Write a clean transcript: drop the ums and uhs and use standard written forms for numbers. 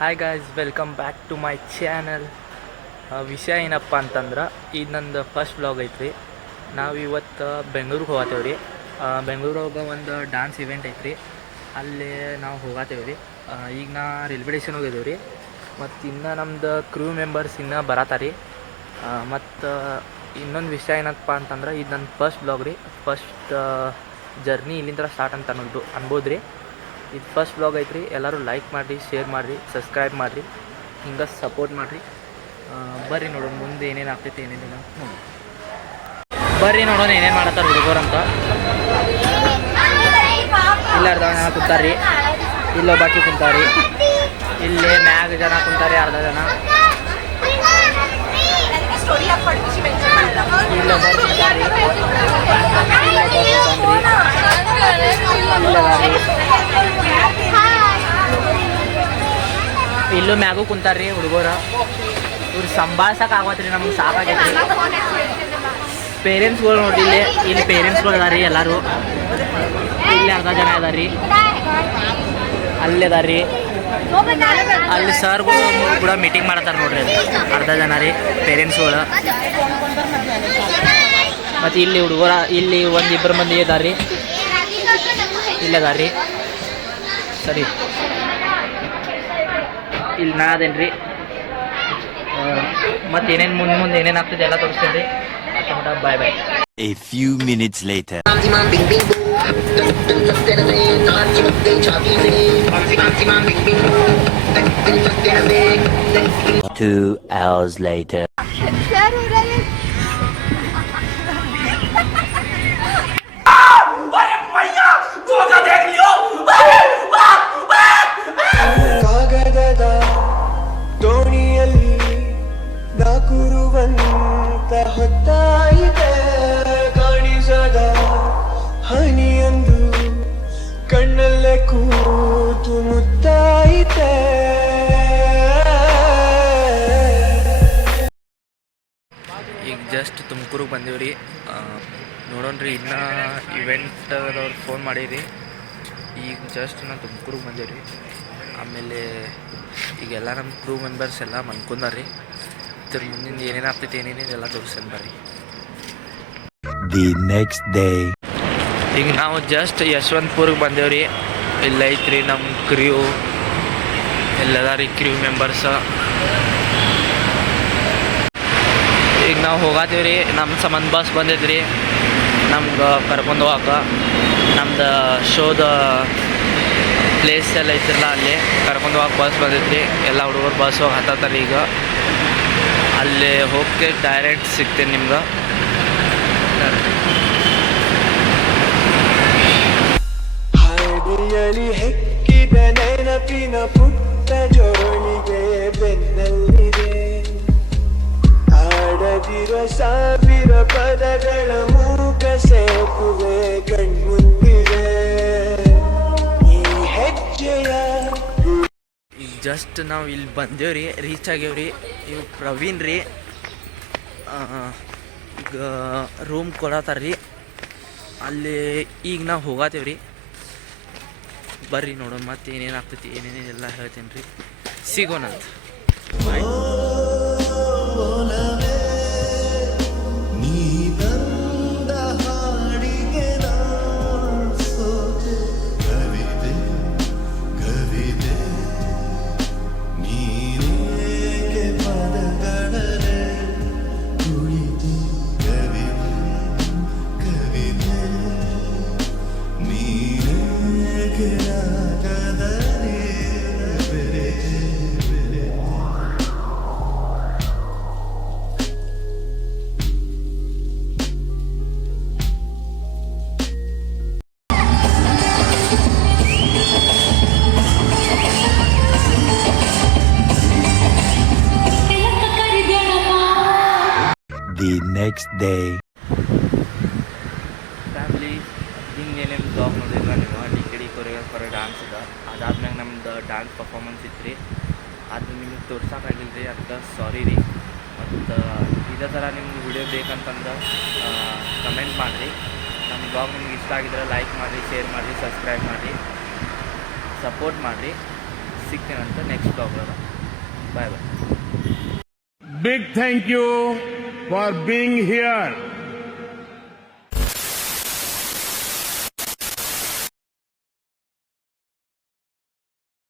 Hi guys, welcome back to my channel. ವಿಷಯ ಏನಪ್ಪ ಅಂತಂದ್ರೆ, ಇದು ನಂದು ಫಸ್ಟ್ ವ್ಲಾಗ್ ಐತ್ರಿ. ನಾವು ಇವತ್ತು ಬೆಂಗ್ಳೂರಿಗೆ ಹೋಗತ್ತೇವೆ ರೀ. ಬೆಂಗ್ಳೂರಾಗ ಒಂದು ಡ್ಯಾನ್ಸ್ ಇವೆಂಟ್ ಐತ್ರಿ, ಅಲ್ಲಿ ನಾವು ಹೋಗತ್ತೇವೆ ರೀ. ಈಗ ನಾ ರೈಲ್ವೆ ಸ್ಟೇಷನ್ ಹೋಗಿದ್ದೇವೆ ರೀ. ಮತ್ತು ಇನ್ನು ನಮ್ದು ಕ್ರೂ ಮೆಂಬರ್ಸ್ ಇನ್ನೂ ಬರತ್ತಾರೆ ರೀ. ಮತ್ತು ಇನ್ನೊಂದು ವಿಷಯ ಏನಪ್ಪ ಅಂತಂದ್ರೆ, ಇದು ನನ್ನ ಫಸ್ಟ್ ವ್ಲಾಗ್ ರೀ. ಫಸ್ಟ್ ಜರ್ನಿ ಇಲ್ಲಿಂದ ಸ್ಟಾರ್ಟ್ ಅಂತ ಅನ್ಬೋದು ರೀ. ಇದು ಫಸ್ಟ್ ವ್ಲಾಗ್ ಐತ್ರಿ. ಎಲ್ಲರೂ ಲೈಕ್ ಮಾಡಿರಿ, ಶೇರ್ ಮಾಡಿರಿ, ಸಬ್ಸ್ಕ್ರೈಬ್ ಮಾಡಿರಿ, ಹಿಂಗೆ ಸಪೋರ್ಟ್ ಮಾಡಿರಿ. ಬರ್ರಿ ನೋಡೋಣ ಮುಂದೆ ಏನೇನು ಆಗ್ತೈತಿ, ಏನೇನಿಲ್ಲ ನೋಡಿ. ಬರ್ರಿ ನೋಡೋಣ ಏನೇನು ಮಾಡತ್ತಾರ ಹುಡುಗರಂತ. ಇಲ್ಲ ಅರ್ಧ ಜನ ಕುಂತಾರ್ರಿ, ಇಲ್ಲೋ ಬಾಕಿ ಕುಂತಾರ್ರಿ, ಇಲ್ಲಿ ಮ್ಯಾಗ ಜನ ಕುಂತಾರ್ರಿ, ಅರ್ಧ ಜನ ಇಲ್ಲ ಇಲ್ಲೂ ಮ್ಯಾಗೂ ಕುಂತಾರ್ರಿ ಹುಡುಗರ. ಇವ್ರು ಸಂಭಾಳ್ಸಕ್ಕೆ ಆಗತ್ರಿ, ನಮ್ಗೆ ಸಾಕಾಗೈತ್ರಿ. ಪೇರೆಂಟ್ಸ್ಗಳು ನೋಡಿ, ಇಲ್ಲಿ ಪೇರೆಂಟ್ಸ್ಗಳು ಅದಾರಿ ಎಲ್ಲರೂ. ಇಲ್ಲಿ ಅರ್ಧ ಜನ ಅದಾರಿ, ಅಲ್ಲಿ ಅದಾರಿ, ಅಲ್ಲಿ ಸರ್ಗಳು ಕೂಡ ಮೀಟಿಂಗ್ ಮಾಡತ್ತಾರೆ ನೋಡ್ರಿ. ಅರ್ಧ ಜನ ರೀ ಪೇರೆಂಟ್ಸ್ಗಳು. ಮತ್ತು ಇಲ್ಲಿ ಹುಡುಗರ, ಇಲ್ಲಿ ಒಂದಿಬ್ಬರು ಮಂದಿ ಇದಾರ್ರಿ, ಇಲ್ಲಿ ಅದಾರ್ರಿ. ಸರಿ, ಇಲ್ಲಿ ನಾ ಅದೇನು ರೀ. ಮತ್ತು ಏನೇನು ಮುಂದೆ ಏನೇನು ಆಗ್ತದೆ ಎಲ್ಲ ತೋರಿಸ್ತೇನೆ ರೀ. ಬಾಯ್ ಬಾಯ್. A few minutes later. 2 hours later. ಕಾಗದದ ದೋಣಿಯಲ್ಲಿ ನಾಕುರುವಂತ ಹೊತ್ತಾಯಿತೆ, ಕಾಣಿಸದ ಹನಿಯೊಂದು ಕಣ್ಣಲ್ಲೇ ಕೂತು ಮುತ್ತಾಯಿತೆ. ಈಗ ಜಸ್ಟ್ ತುಮಕೂರಿಗೆ ಬಂದೀವಿ ರೀ. ನೋಡೋಣ್ರಿ, ಇನ್ನೂ ಇವೆಂಟ್ದವ್ರು ಫೋನ್ ಮಾಡೀರಿ. ಈಗ ಜಸ್ಟ್ ನಾನು ತುಮಕೂರಿಗೆ ಬಂದೀವಿ ರೀ. ಆಮೇಲೆ ಈಗೆಲ್ಲ ನಮ್ಮ ಕ್ರೂ ಮೆಂಬರ್ಸ್ ಎಲ್ಲ ಮನ್ಕೊಂಡಾರ್ರಿ. ಇದ್ರ ಮುಂದಿನ ಏನೇನು ಆಗ್ತೈತಿ, ಏನೇನೇನು ಎಲ್ಲ ತೋರಿಸ್ತೇನೆ ಬರ್ರಿ. The next day. ಈಗ ನಾವು ಜಸ್ಟ್ ಯಶವಂತಪುರ್ಗೆ ಬಂದೇವೆ ರೀ. ಇಲ್ಲ ಐತ್ರಿ ನಮ್ಮ ಕ್ರ್ಯೂ, ಎಲ್ಲದ ರೀ ಕ್ರ್ಯೂ ಮೆಂಬರ್ಸ. ಈಗ ನಾವು ಹೋಗತ್ತೀವಿ ರೀ. ನಮ್ಮ ಸಂಬಂಧ ಬಸ್ ಬಂದೈತ್ರಿ ನಮ್ಗೆ ಕರ್ಕೊಂಡು ಹೋಗಕ್ಕೆ. ನಮ್ದು ಶೋದ ಪ್ಲೇಸ್ ಎಲ್ಲ ಐತಿರಲ್ಲ, ಅಲ್ಲಿ ಕರ್ಕೊಂಡು ಹೋಗಕ್ಕೆ ಬಸ್ ಬಂದೈತ್ರಿ. ಎಲ್ಲ ಹುಡುಗರು ಬಸ್ ಹೋಗಿ ಹತ್ತತ್ತಾರೆ. ಈಗ ಅಲ್ಲಿ ಹೋಗಿ ಡೈರೆಕ್ಟ್ ಸಿಗ್ತೇನೆ ನಿಮ್ಗೆ. ಹಾದಿಯಲ್ಲಿ ಹೆಕ್ಕಿದ ನೆನಪಿನ ಪುಟ್ಟ ಜೋಳಿಗೆ ಬೆನ್ನಲ್ಲಿದೆ, ಆಡದಿರೋ ಸಾವಿರ ಪದಗಳ ಮೂಕ ಸೇತುವೆ ಕಣ್ಮುಂದಿದೆ. ಈ ಹೆಜ್ಜೆಯ ಈಗ ಜಸ್ಟ್ ನಾವು ಇಲ್ಲಿ ಬಂದೇವ್ರಿ, ರೀಚ್ ಆಗ್ಯಾವ್ರಿ. ಇವು ಪ್ರವೀಣ್ ರೀ. ಈಗ ರೂಮ್ ಕೊಡತ್ತಾರ್ರಿ ಅಲ್ಲಿ. ಈಗ ನಾವು ಹೋಗತ್ತೇವ್ರಿ. ಬರ್ರಿ ನೋಡೋಣ ಮತ್ತೆ ಏನೇನು ಆಗ್ತೈತಿ, ಏನೇನೆಲ್ಲ ಹೇಳ್ತೀನಿ ರೀ. ಸಿಗೋಣ ಅಂತ. The next day. ಫ್ಯಾಮಿಲಿ, ಹಿಂಗೆ ಏನೇನು ಬ್ಲಾಗ್ ನೋಡಿದ್ರೆ ನೀವು ಡಿ ಕೊರಿಯೋಗ್ರಾಫರ್ ಡ್ಯಾನ್ಸ್ ಇದೆ. ಅದಾದ್ಮೇಲೆ ನಮ್ದು ಡ್ಯಾನ್ಸ್ ಪರ್ಫಾರ್ಮೆನ್ಸ್ ಇತ್ತು ರೀ. ಅದು ನಿಮಗೆ ತೋರ್ಸೋಕ್ಕಾಗಿಲ್ಲ ರೀ, ಅದಕ್ಕೆ ಸಾರಿ ರೀ. ಮತ್ತು ಇದೇ ಥರ ನಿಮ್ಗೆ ವಿಡಿಯೋ ಬೇಕಂತಂದು ಕಮೆಂಟ್ ಮಾಡಿರಿ. ನಮ್ಮ ಬ್ಲಾಗ್ ನಿಮ್ಗೆ ಇಷ್ಟ ಆಗಿದ್ರೆ ಲೈಕ್ ಮಾಡಿರಿ, ಶೇರ್ ಮಾಡಿರಿ, ಸಬ್ಸ್ಕ್ರೈಬ್ ಮಾಡಿರಿ, ಸಪೋರ್ಟ್ ಮಾಡಿರಿ. ಸಿಗ್ತೀನಂತ next vlog. Bye bye. Big thank you for being here.